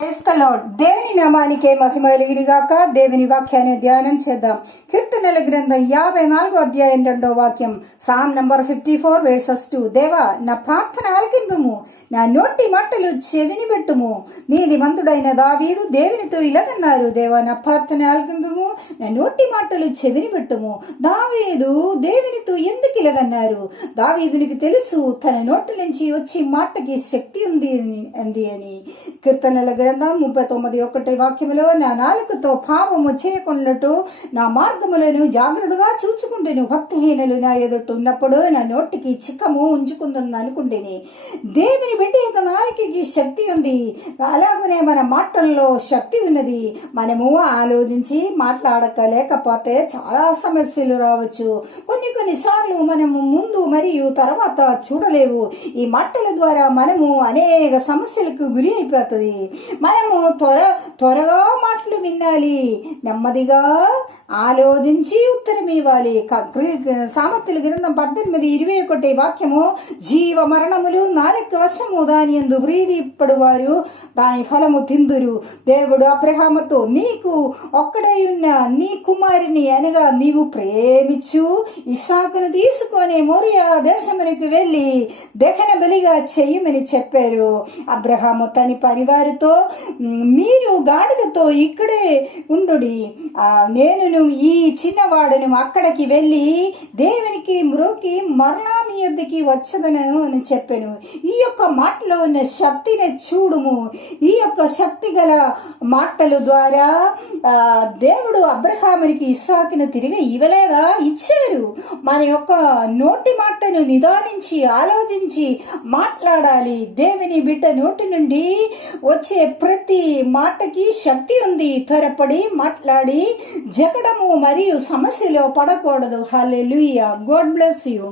దేవుని నామానికే మహిమ కలిగినగాక. దేవుని వాక్యాన్ని ధ్యానం చేద్దాం. కీర్తనల గ్రంథం 54 అధ్యాయం 2వ వాక్యం. Sam number 54 verses 2. దేవా, నా ప్రార్థన ఆలకింపుము, నా నోటి మాటలు చెవిని పెట్టుము. నీతిమంతుడైన దావీదు దేవునితో ఇలాగన్నారు, దేవా నా ప్రార్థన ఆలకింపుము, నా నోటి మాటలు చెవిని పెట్టుము. దావీదు దేవునితో ఎందుకు ఇలాగన్నారు? దావీదునికి తెలుసు తన నోటి నుంచి వచ్చి మాటకి శక్తి ఉంది అని. కీర్తనల గ్రంథం 39:1 వాక్యములో, నా నాలుకతో పాపము చేయకున్నట్టు నా మార్గములను జాగ్రత్తగా చూచుకుంటేను, భక్తిహీనులు నా ఎదుట ఉన్నప్పుడు నా నోటికి చిక్కము ఉంచుకుందని అనుకుంటేనే. దేవుని బిడ్డ యొక్క నాలుకకి శక్తి ఉంది, అలాగనే మన మాటల్లో శక్తి ఉన్నది. మనము ఆలోచించి మాట్లాడలేకపోతే చాలా సమస్యలు రావచ్చు. కొన్నిసార్లు మనము ముందు మరియు తర్వాత చూడలేవు. ఈ మాటల ద్వారా మనము అనేక సమస్యలకు గురి అయిపోతుంది. మనము త్వరగా మాటలు వినాలి, నెమ్మదిగా ఆలోచించి ఉత్తరం ఇవ్వాలి. సామెతల గ్రంథం 18:21 వాక్యము, జీవ మరణములు నాలుక వశము, దాని యందు ప్రీతిపడు వారు దాని ఫలము తిందురు. దేవుడు అబ్రహాముతో, నీకు ఒక్కడై ఉన్న నీ కుమారుని అనగా నీవు ప్రేమించు ఇస్సాకును తీసుకొని మోరియా దేశమునికి వెళ్ళి దహన బలిగా చెయ్యమని చెప్పారు. అబ్రహాము తన పరివారితో, మీరు గాడిదతో ఇక్కడే ఉండుడి, నేను ఈ చిన్నవాడను అక్కడికి వెళ్ళి దేవునికి మ్రోకి మరలా మీ యొద్దకి వచ్చదను అని చెప్పాను. ఈ యొక్క మాటలో ఉన్న శక్తిని చూడుము. ఈ యొక్క శక్తి గల మాటల ద్వారా దేవుడు అబ్రహామునికి ఇస్సాకును తిరిగి ఇవ్వలేదా? ఇచ్చారు. మన యొక్క నోటి మాటను నిదానించి ఆలోచించి మాట్లాడాలి. దేవుని బిడ్డ నోటి నుండి వచ్చే ప్రతి మాటకి శక్తి ఉంది. త్వరపడి మాట్లాడి జగడము మరియు సమస్యలో పడకూడదు. హల్లెలూయా. God bless you.